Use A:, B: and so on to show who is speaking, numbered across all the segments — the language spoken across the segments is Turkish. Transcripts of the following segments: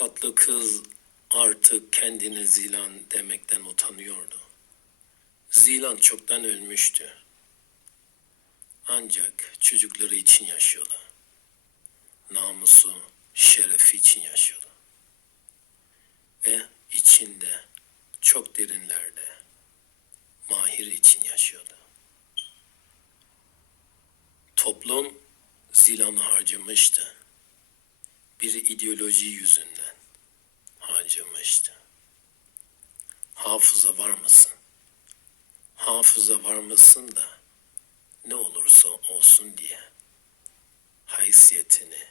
A: Tatlı kız artık kendine Zilan demekten utanıyordu. Zilan çoktan ölmüştü. Ancak çocukları için yaşıyordu. Namusu, şerefi için yaşıyordu. Ve içinde, çok derinlerde, Mahir için yaşıyordu. Toplum Zilan'ı harcamıştı. Bir ideoloji yüzünden harcamıştı. Hafıza var mısın? Hafıza var mısın da ne olursa olsun diye haysiyetini,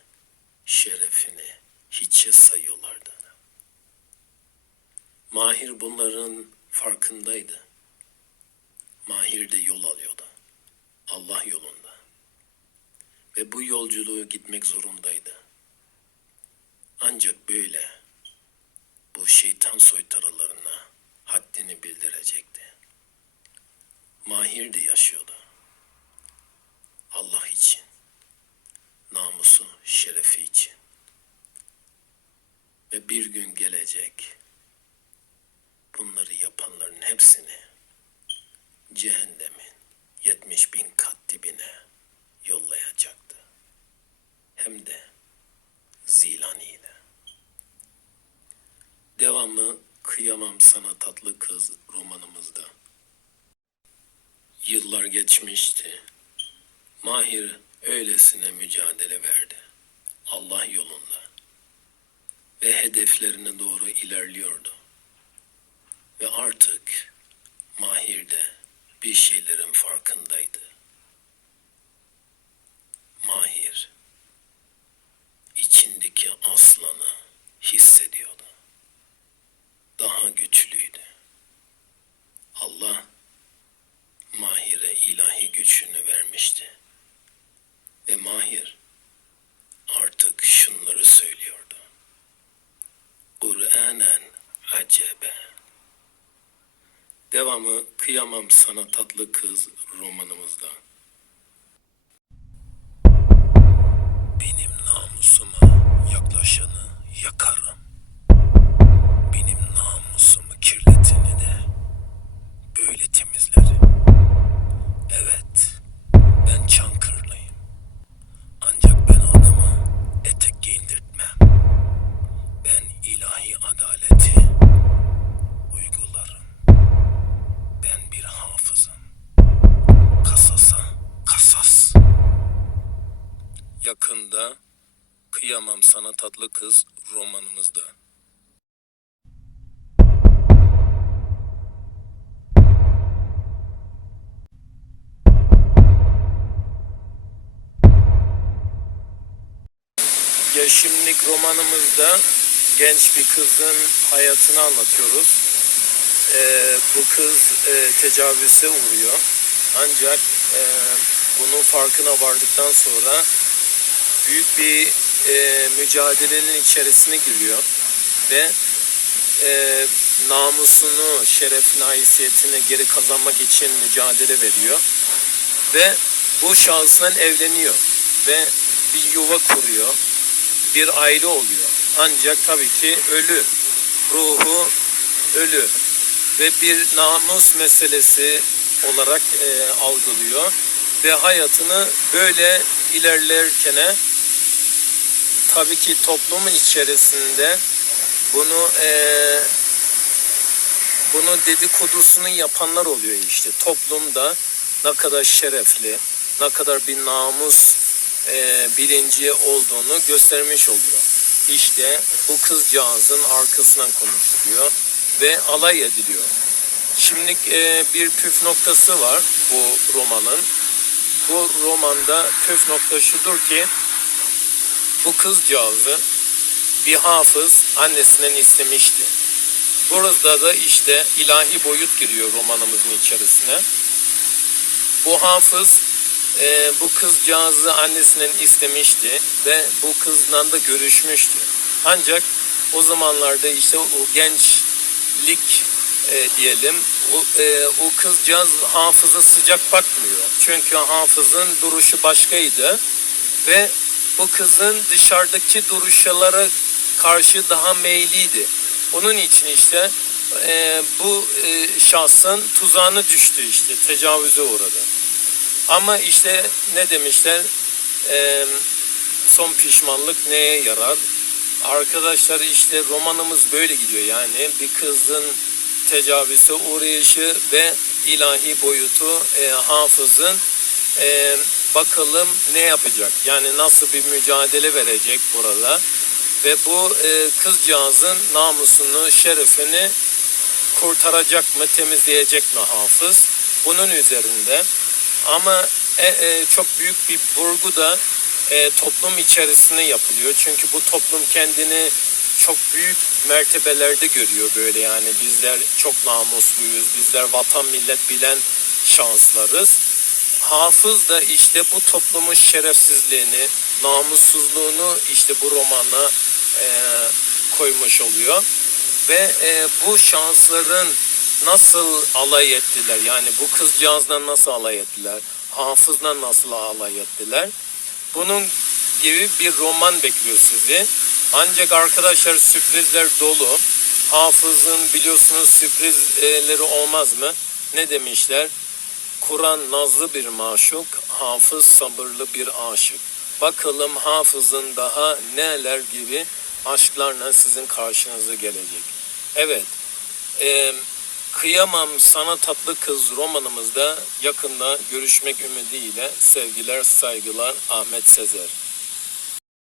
A: şerefini hiçe sayıyorlardı. Mahir bunların farkındaydı. Mahir de yol alıyordu. Allah yolunda. Ve bu yolculuğu gitmek zorundaydı. Ancak böyle bu şeytan soytaralarına haddini bildirecekti. Mahir de yaşıyordu. Allah için, namusu, şerefi için. Ve bir gün gelecek bunları yapanların hepsini cehennemin 70 bin kat dibine yollayacaktı. Hem de Zilani ile. Devamı Kıyamam Sana Tatlı Kız romanımızda. Yıllar geçmişti. Mahir öylesine mücadele verdi. Allah yolunda. Ve hedeflerine doğru ilerliyordu. Ve artık Mahir de bir şeylerin farkındaydı. Mahir içindeki aslanı hissediyordu. Daha güçlüydü. Allah Mahir'e ilahi gücünü vermişti. Ve Mahir artık şunları söylüyordu. Kur'anen acebe. Devamı Kıyamam Sana Tatlı Kız romanımızda. Benim namusuma yaklaşanı yakarım. Yakında Kıyamam Sana Tatlı Kız romanımızda. Yaşımlık romanımızda genç bir kızın hayatını anlatıyoruz. Ee, bu kız e, tecavüze uğruyor. Ancak e, bunun farkına vardıktan sonra büyük bir e, mücadelenin içerisine giriyor ve e, namusunu, şerefini, haysiyetini geri kazanmak için mücadele veriyor ve bu şahısla evleniyor ve bir yuva kuruyor, bir aile oluyor. Ancak tabii ki ölü, ruhu ölü ve bir namus meselesi olarak e, algılıyor ve hayatını böyle ilerlerken tabii ki toplumun içerisinde bunu eee bunu dedikodusunu yapanlar oluyor işte toplumda ne kadar şerefli, ne kadar bir namus eee, bilinci olduğunu göstermiş oluyor. İşte bu kızcağızın arkasından konuşuluyor ve alay ediliyor. Şimdi eee, bir püf noktası var bu romanın. Bu romanda püf nokta şudur ki bu kızcağızı bir hafız annesinden istemişti. Burada da işte ilahi boyut giriyor romanımızın içerisine. Bu hafız e, bu kızcağızı annesinden istemişti ve bu kızla da görüşmüştü. Ancak o zamanlarda işte o gençlik e, diyelim o, e, o kızcağız hafıza sıcak bakmıyor. Çünkü hafızın duruşu başkaydı ve bu kızın dışarıdaki duruşlara
B: karşı daha meyliydi. Onun için işte e, bu e, şahsın tuzağına düştü işte tecavüze uğradı. Ama işte ne demişler e, son pişmanlık neye yarar? Arkadaşlar işte romanımız böyle gidiyor yani bir kızın tecavüze uğrayışı ve ilahi boyutu e, hafızın e, bakalım ne yapacak? Yani nasıl bir mücadele verecek burada? Ve bu e, kızcağızın namusunu şerefini kurtaracak mı temizleyecek mi hafız? Bunun üzerinde. Ama e, e, çok büyük bir vurgu da e, toplum içerisinde yapılıyor. Çünkü bu toplum kendini çok büyük mertebelerde görüyor böyle yani. Bizler çok namusluyuz, bizler vatan millet bilen şanslarız. Hafız da işte bu toplumun şerefsizliğini, namussuzluğunu işte bu romana e, koymuş oluyor. Ve e, bu şansların nasıl alay ettiler? Yani bu kızcağızla nasıl alay ettiler? Hafızla nasıl alay ettiler? Bunun gibi bir roman bekliyor sizi. Ancak arkadaşlar sürprizler dolu. Hafızın biliyorsunuz sürprizleri olmaz mı? Ne demişler? Kur'an nazlı bir maşuk, hafız sabırlı bir aşık. Bakalım hafızın daha neler gibi aşklarla sizin karşınıza gelecek. Evet, e, Kıyamam Sana Tatlı Kız romanımızda yakında görüşmek ümidiyle sevgiler, saygılar Ahmet Sezer.